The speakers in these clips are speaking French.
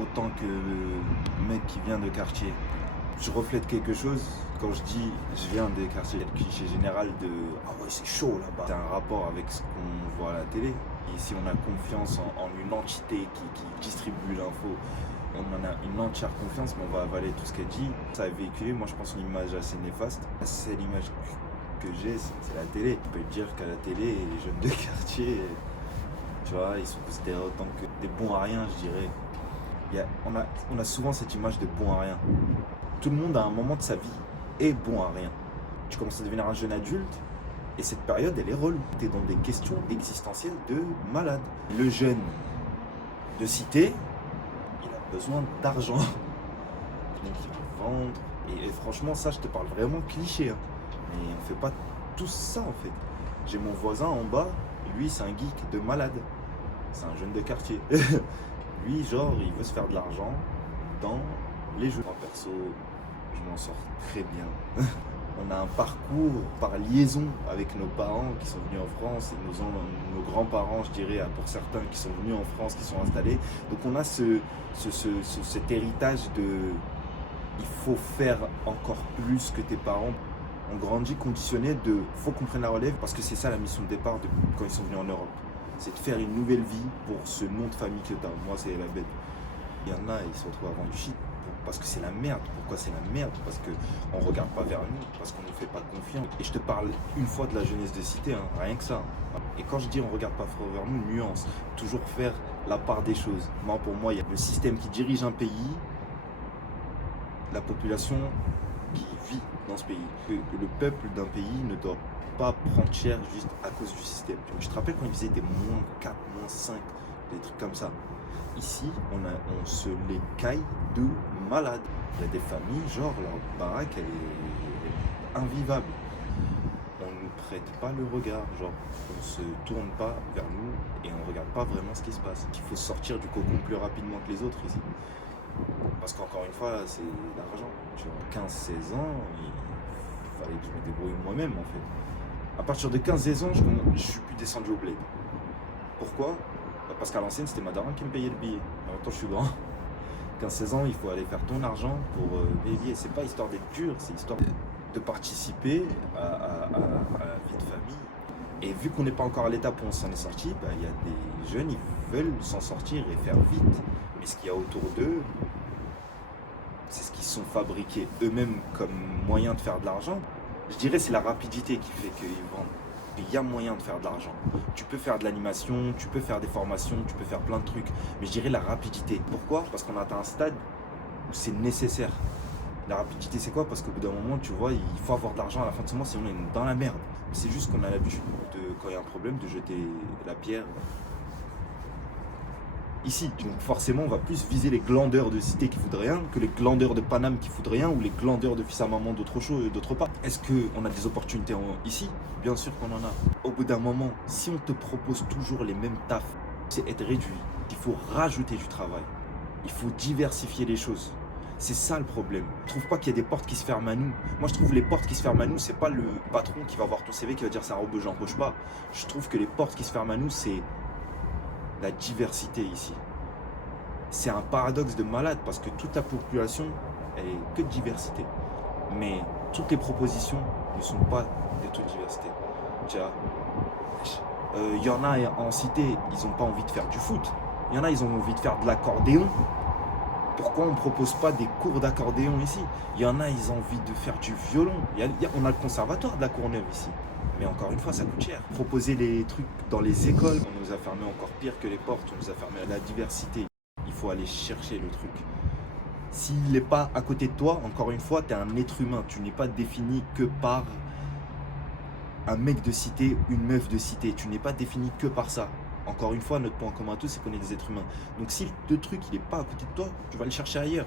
autant que le mec qui vient de quartier. Je reflète quelque chose quand je dis je viens des quartiers. Le cliché général de ah ouais c'est chaud là-bas. C'est un rapport avec ce qu'on voit à la télé. Et si on a confiance en une entité qui distribue l'info, on en a une entière confiance, mais on va avaler tout ce qu'elle dit. Ça a véhiculé, moi je pense, une image assez néfaste. C'est l'image que j'ai, c'est la télé. On peut dire qu'à la télé, les jeunes de quartier, tu vois, ils sont considérés autant que des bons à rien, je dirais. On a souvent cette image de bon à rien. Tout le monde à un moment de sa vie est bon à rien. Tu commences à devenir un jeune adulte et cette période elle est relou. Tu es dans des questions existentielles de malade. Le jeune de cité, il a besoin d'argent. Donc il va vendre. Et franchement ça je te parle vraiment cliché. Hein. Mais on fait pas tout ça en fait. J'ai mon voisin en bas, lui c'est un geek de malade. C'est un jeune de quartier. Lui genre il veut se faire de l'argent dans les jeux. Moi perso, je m'en sors très bien. On a un parcours par liaison avec nos parents qui sont venus en France et nos grands-parents, je dirais, pour certains qui sont venus en France, qui sont installés. Donc on a cet héritage de il faut faire encore plus que tes parents. On grandit conditionné de faut qu'on prenne la relève parce que c'est ça la mission de départ quand ils sont venus en Europe. C'est de faire une nouvelle vie pour ce nom de famille que t'as. Moi c'est la bête. Il y en a, ils se retrouvent avant du shit. Parce que c'est la merde. Pourquoi c'est la merde? Parce qu'on ne regarde pas vers nous, parce qu'on ne nous fait pas confiance. Et je te parle une fois de la jeunesse de cité, hein, rien que ça. Et quand je dis on ne regarde pas vers nous, nuance. Toujours faire la part des choses. Moi, pour moi, il y a le système qui dirige un pays, la population qui vit dans ce pays. Le peuple d'un pays ne doit pas prendre cher juste à cause du système. Je te rappelle quand ils faisaient des moins 4, moins 5, des trucs comme ça. Ici, on se les caille de malades. Il y a des familles, genre leur baraque, elle est invivable. On ne nous prête pas le regard, genre on se tourne pas vers nous et on regarde pas vraiment ce qui se passe. Il faut sortir du cocon plus rapidement que les autres ici. Parce qu'encore une fois, c'est l'argent. Tu vois, 15-16 ans, il fallait que je me débrouille moi-même en fait. À partir de 15-16 ans, je suis plus descendu au bled. Pourquoi? Parce qu'à l'ancienne, c'était ma daronne qui me payait le billet. Maintenant, je suis grand. 15-16 ans, il faut aller faire ton argent pour payer le billet. C'est pas histoire d'être dur, c'est histoire de participer à la vie de famille. Et vu qu'on n'est pas encore à l'étape où on s'en est sorti, bah, il y a des jeunes, ils veulent s'en sortir et faire vite. Mais ce qu'il y a autour d'eux, c'est ce qu'ils sont fabriqués eux-mêmes comme moyen de faire de l'argent. Je dirais c'est la rapidité qui fait qu'ils vendent. Il y a moyen de faire de l'argent. Tu peux faire de l'animation, tu peux faire des formations, tu peux faire plein de trucs. Mais je dirais la rapidité. Pourquoi? Parce qu'on a atteint un stade où c'est nécessaire. La rapidité, c'est quoi? Parce qu'au bout d'un moment, tu vois, il faut avoir de l'argent à la fin de ce mois, sinon on est dans la merde. C'est juste qu'on a l'habitude, quand il y a un problème, de jeter la pierre ici. Donc forcément, on va plus viser les glandeurs de cité qui foutent rien que les glandeurs de Paname qui foutent rien ou les glandeurs de fils à maman d'autre part. Est-ce qu'on a des opportunités ici? Bien sûr qu'on en a. Au bout d'un moment, si on te propose toujours les mêmes tafs, c'est être réduit. Il faut rajouter du travail. Il faut diversifier les choses. C'est ça le problème. Je trouve pas qu'il y a des portes qui se ferment à nous. Moi, je trouve les portes qui se ferment à nous, c'est pas le patron qui va voir ton CV qui va dire c'est un robot, j'embauche pas. Je trouve que les portes qui se ferment à nous, c'est la diversité ici. C'est un paradoxe de malade parce que toute la population, elle est que de diversité. Mais toutes les propositions ne sont pas de toute diversité. Tu vois, il y en a en cité, ils n'ont pas envie de faire du foot. Il y en a, ils ont envie de faire de l'accordéon. Pourquoi on ne propose pas des cours d'accordéon ici? Il y en a, ils ont envie de faire du violon. On a le conservatoire de la Courneuve ici. Mais encore une fois, ça coûte cher. Proposer les trucs dans les écoles, on nous a fermé encore pire que les portes, on nous a fermé la diversité. Il faut aller chercher le truc. S'il n'est pas à côté de toi, encore une fois, tu es un être humain. Tu n'es pas défini que par un mec de cité, une meuf de cité. Tu n'es pas défini que par ça. Encore une fois, notre point commun à tous, c'est qu'on est des êtres humains. Donc si le truc, il n'est pas à côté de toi, tu vas le chercher ailleurs.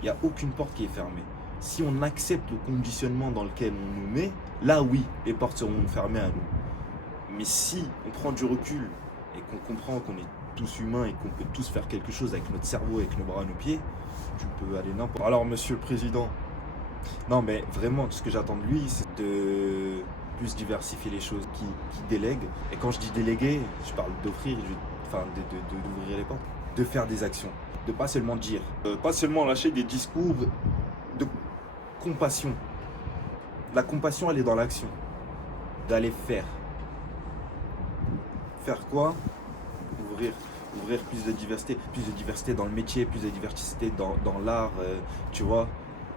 Il n'y a aucune porte qui est fermée. Si on accepte le conditionnement dans lequel on nous met, là oui, les portes seront fermées à nous. Mais si on prend du recul et qu'on comprend qu'on est tous humains et qu'on peut tous faire quelque chose avec notre cerveau, avec nos bras, nos pieds, tu peux aller n'importe. Alors monsieur le président, non mais vraiment ce que j'attends de lui c'est de plus diversifier les choses, qui délègue. Et quand je dis déléguer, je parle d'offrir, d'ouvrir les portes, de faire des actions. de pas seulement dire, pas seulement lâcher des discours de compassion. La compassion, elle est dans l'action, d'aller faire. Faire quoi? Ouvrir, ouvrir plus de diversité dans le métier, plus de diversité dans l'art, tu vois.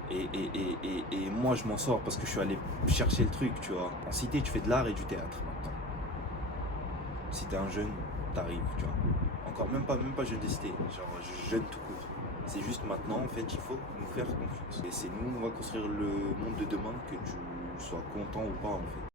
Et moi, je m'en sors parce que je suis allé chercher le truc, tu vois. En cité, tu fais de l'art et du théâtre maintenant. Si t'es un jeune, t'arrives, tu vois. Encore même pas jeune des cités, genre jeune tout court. C'est juste maintenant, en fait, il faut nous faire confiance. Et c'est nous, on va construire le monde de demain, que tu sois content ou pas, en fait.